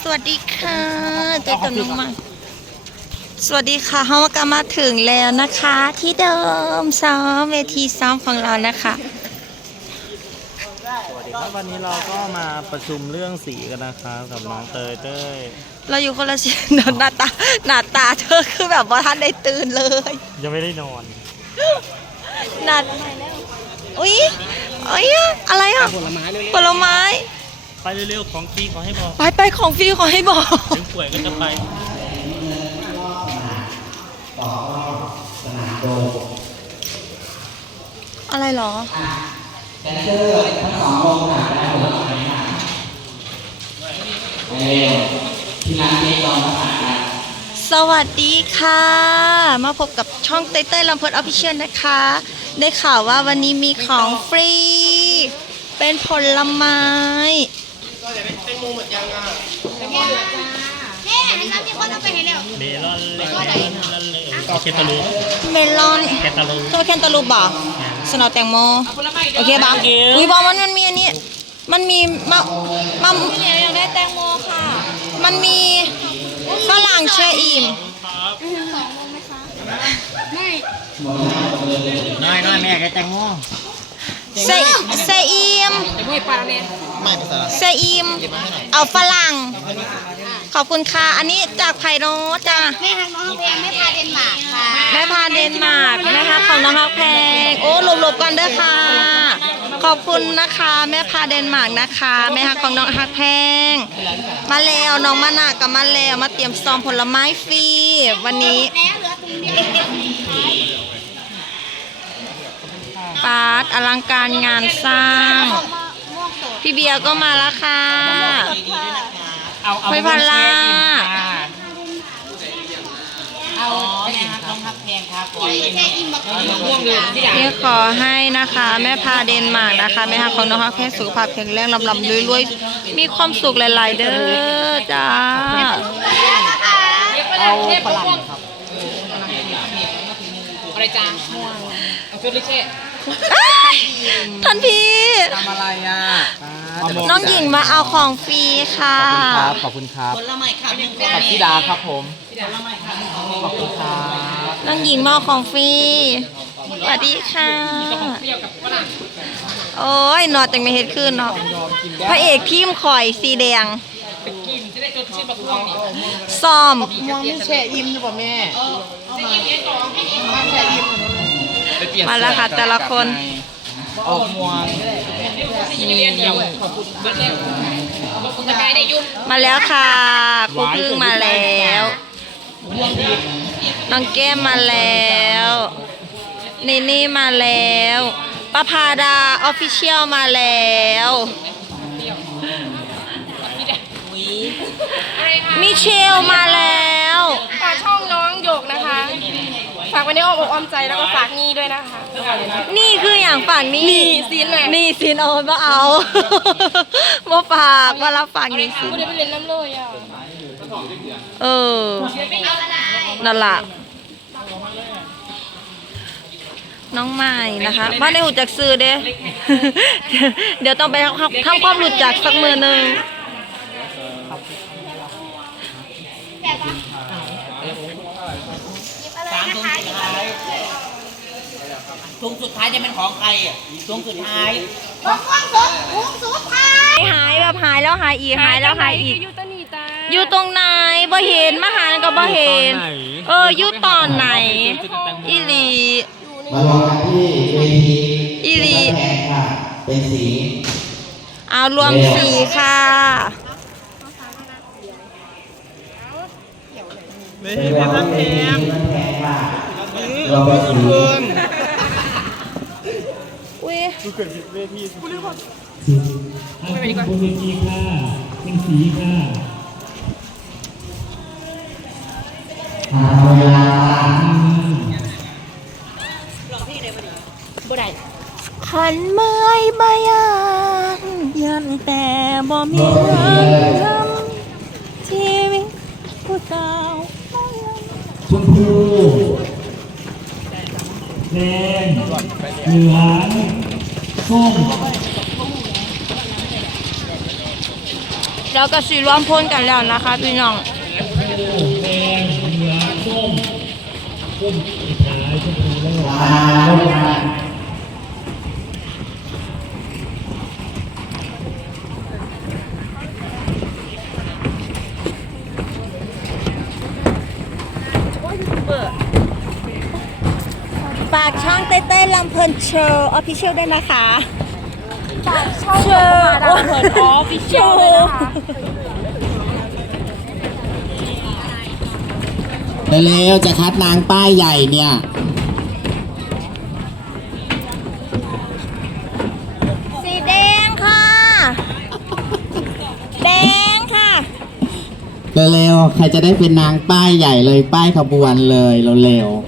สวัสดีค่ะเจอกับน้องใหม่สวัสดีค่ะเฮาก็มาถึงแล้วนะคะ ที่เดิมซ้อมเวทีซ้อมของเรานะคะสวัสดีครับวันนี้เราก็มาประชุมเรื่องสีกันนะครับกับน้องเตยเต้ยเราอยู่คนละเสียงหน้าตาหน้าตาเธอคือแบบว่าท่านได้ตื่นเลย ยังไม่ได้นอนหน้าอุ้ยอุ้ยอะไรอะผลไม้ผลไม้ไป เร็วๆ ของฟรีขอให้บอก ไปไปของฟรีขอให้บอก ถึงป่วยก็จะไป อะไรเหรอ สวัสดีค่ะ มาพบกับช่องเต้ยเต้ยลำเพิดออฟฟิเชียลนะคะ ได้ข่าวว่าวันนี้มีของฟรี เป็นผลไม้ เฮ้เห็นไหมมีคนเอาไปให้แล้วเมลอนเล็กนั่นเลยเคตาลูเมลอนแคตาลูตัวแคนตาลูปบ่สนอแตงโมโอเคบ้างอุ้ยบอมันมันมีอันนี้ มันมีมะมะอยากได้แตงโมค่ะ มันมีฝรั่งแช่อิ่มสองโมงไหมคะ ไม่น้อยน้อยแม่แกแตงโม เซเซอิ่มไม่ปลาเนี่ยเซอิ่มเอาฝรั่ง ขอบคุณค่ะ อันนี้จากไพโรสจ้าแม่ฮักน้องเพลงไม่พาเดนมาร์กค่ะแม่พาเดนมาร์กนะคะของน้องฮักแพงโอ้หลบๆกันเด้อค่ะ ขอบคุณนะคะ แม่พาเดนมาร์กนะคะ แม่ฮักของน้องฮักแพง มาแล้วน้องมานากับมาแล้วมาเตรียมซองผลไม้ฟรีวันนี้ แล้วเหลือถุงเดียว ปาร์ต อลังการงานสร้างม่วงสดพี่เบียร์ก็มาแล้วค่ะเอาเอาไม่พันล่าเอาแม่ครับน้องครับแพงครับแค่อิ่มบักม่วงเลยที่ด่าพี่ขอให้นะคะ แม่พาเดนมาร์กนะคะแม่ฮักของน้องฮักแพงสุขภาพแข็งแรงลำลำรวยๆมีความสุขหลาย ๆ เด้อจ้าเอาฝรั่งครับอะไรจ้าม่วงเอาชุดลิเช่ ท่านพี่ ทำอะไรอะน้องหญิงมาเอาของฟรีค่ะ ครับขอบคุณครับกับพี่ดาครับผมขอบคุณครับน้องหญิงมาเอาของฟรี สวัสดีค่ะเปรี้ยวกับฝรั่งโอ้ยนอจังไม่เห็ดขึ้นเนาะ พระเอกทีมข่อยสีแดงไปกินจะได้จดชื่อมะม่วงนี่ซ้อมม่วงมีแช่อิ่มหรือเปล่าแม่จะยิงเอสสองแช่อิ่ม ไปเปลี่ยนมาแล้วค่ะแต่ละคน ออกม่วงที่เรียนเดียวขอบคุณเบิร์ดแล้วขอบคุณสกายได้ยุ่งมาแล้วค่ะครูพึ่งมาแล้ว น้องแก้มมาแล้วนี่นี่มาแล้วประพาดาออฟฟิเชียลมาแล้วมิเชลมาแล้วฝากช่องน้องหยกนะคะ ฝากไว้ในอ้อมอกอ้อมใจแล้วก็ฝากนี่ด้วยนะคะ นี่คืออย่างฝั่งนี้นี่ซีนไหน นี่ซีนโอนมาเอามาฝากมารับฝากนี่ซีนกูได้ไปเรียนน้ำเลยอะเออนั่นล่ะน้องใหม่นะคะบ้านในหูจักซื้อเด้ เดี๋ยวต้องไปทำทำความรู้จักสักมือหนึ่ง ถุงสุดท้ายจะเป็นของใครอะถุงสุดท้ายถุงม่วงสดถุงสุดท้าย หายแบบหายแล้วหายอีกหายแล้วหายอีกยูตานีตาอยู่ตรงไหนบ่เห็นมาหาก็บ่เห็น เอออยู่ตอนไหน อีหลีมารวมกันที่เวทีอีหลีแพงค่ะเป็นสีเอารวมสีค่ะเป็นรวม กันที่เวทีมันแพงค่ะรวมเป็นสีอุ้ยหาเวลาขันเมื่อยบายันยันแต่บ่มีรวมเป็นสีเลยชีวิตผู้สาวชมพูแดงเหลือง ส้มแล้วก็สีร่วมพ่นกันแล้วนะคะพี่น้อง ฝากช่องเต้เต้ลำเพลินโชว์ออฟฟิเชียลด้วยนะคะฝากช่องเชอร์ลำเพลินออฟฟิเชียลด้วยนะคะเร็วๆจะคัดนางป้ายใหญ่เนี่ยสีแดงค่ะแดงค่ะเร็วๆใครจะได้เป็นนางป้ายใหญ่เลยป้ายขบวนเลยเร็วๆ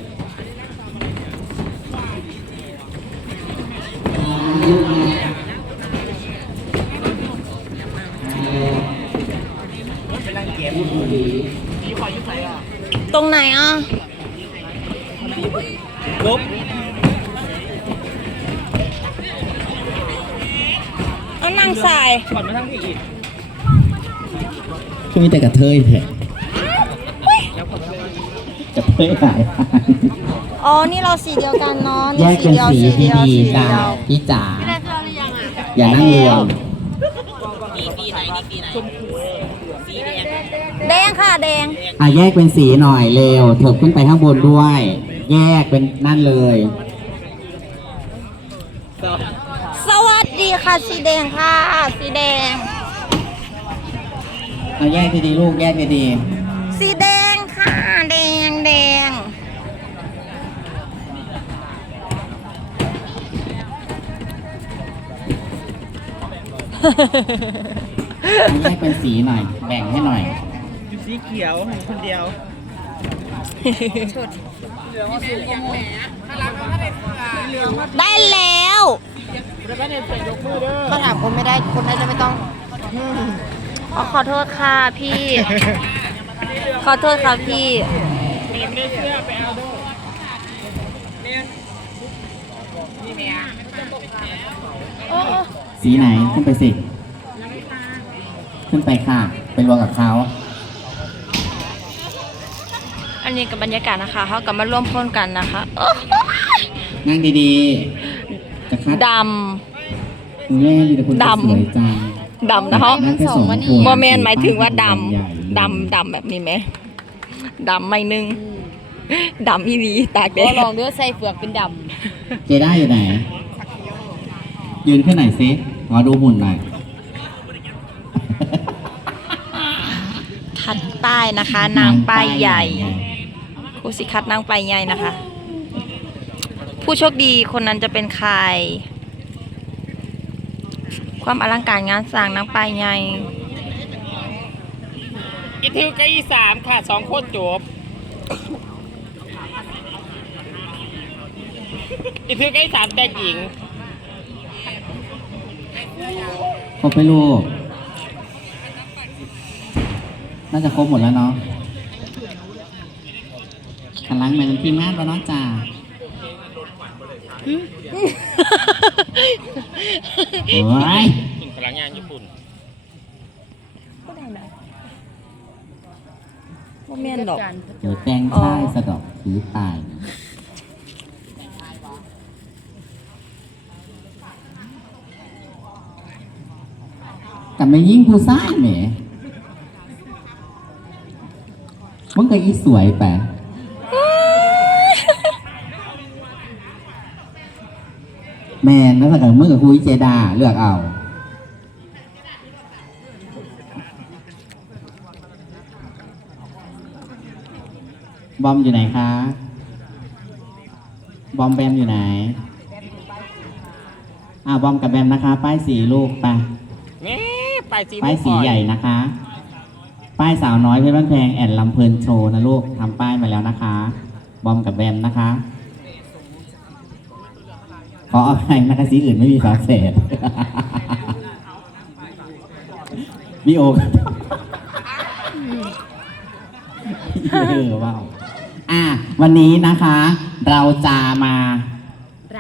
ตรงไหนอะ ลบ เอา นางสายก่อนมาทั้งที่อีกคือมีแต่กระเทยแผลกระเทยหายอ๋อ นี่เราสีเดียวกันเนาะแยนี่กเป็นสีเดียวดีสีๆเดีจ้ายวพี่จ๋าอย่านั่งรวมแดงค่ะแดง อะแยกเป็นสีหน่อยเร็วเถิบขึ้นไปข้างบนด้วย แยกเป็นนั่นเลย ค่ะสีแดงค่ะ สีแดง เอาแยกดีๆลูกแยกดีสีแดงค่ะ แดงแดง ๆเอาแยกเป็นสีหน่อย แบ่งให้หน่อย สีเขียวคนเดียวได้แล้ว เขาถามคนไม่ได้คนได้จะไม่ต้องอ๋อขอโทษค่ะพี่ ขอโทษค่ะพี่สีไหนขึ้นไปสิ ขึ้นไปค่ะ เป็นรวมกับเขาอันนี้กับบรรยากาศนะคะเขากลับมาร่วมพ้นกันนะคะโอ้นั่งดีๆ จะคัดดคุณแม่มีแต่คนดำสวยจังำดำนะคะนั่งแค่สองคนโมเมนหมายถึงว่าดใหญ่ำดำดำแบบนี้ไหมดำไม่นึงดำอีหลีตากแดก็ดลองเด้อใส่เฟือกเป็นดเจด้าอยู่ไหน ยืนขึ้นไหนอยสิขอดูหุ่นหน่อยคัดป้ายนะคะ นางป้ายใหญ่ครูสิคัดนางป้ายใหญ่นะคะ ผู้โชคดีคนนั้นจะเป็นใคร ความอลังการงานสร้างนางป้ายใหญ่อีทิวกับอีสามค่ะสองคนจบอีทิวกับอีสามแต่งหญิงครบไปลูก น่าจะครบหมดแล้วเนาะขันล้างไปเป็นทีมงานแล้วเนาะจ้า โอ้ยพลังงานญี่ปุ่นโมเมนดอกเดี๋ยวแจ้งค่ายสะดอกถือตายแต่ไม่ยิ่งผู้สร้างเนี่ยมึงก็อีสวยไป แมนแล้วถ้าเกิดมึงกับคุยเจดาเลือกเอาบอมอยู่ไหนคะ บอมแบมอยู่ไหน อ่าบอมกับแบมนะคะ ป้ายสีลูกไปแม่ไปสีป้ายสีใหญ่นะคะ ป้ายสาวน้อยเพชรบ้านแพงแอนลำเพลินโชว์นะลูกทำป้ายมาแล้วนะคะ บอมกับแบมนะคะ ขออภัยนะคะสีอื่นไม่มีฝาเศษมีโอเออว้าวอะวันนี้นะคะ เราจะมา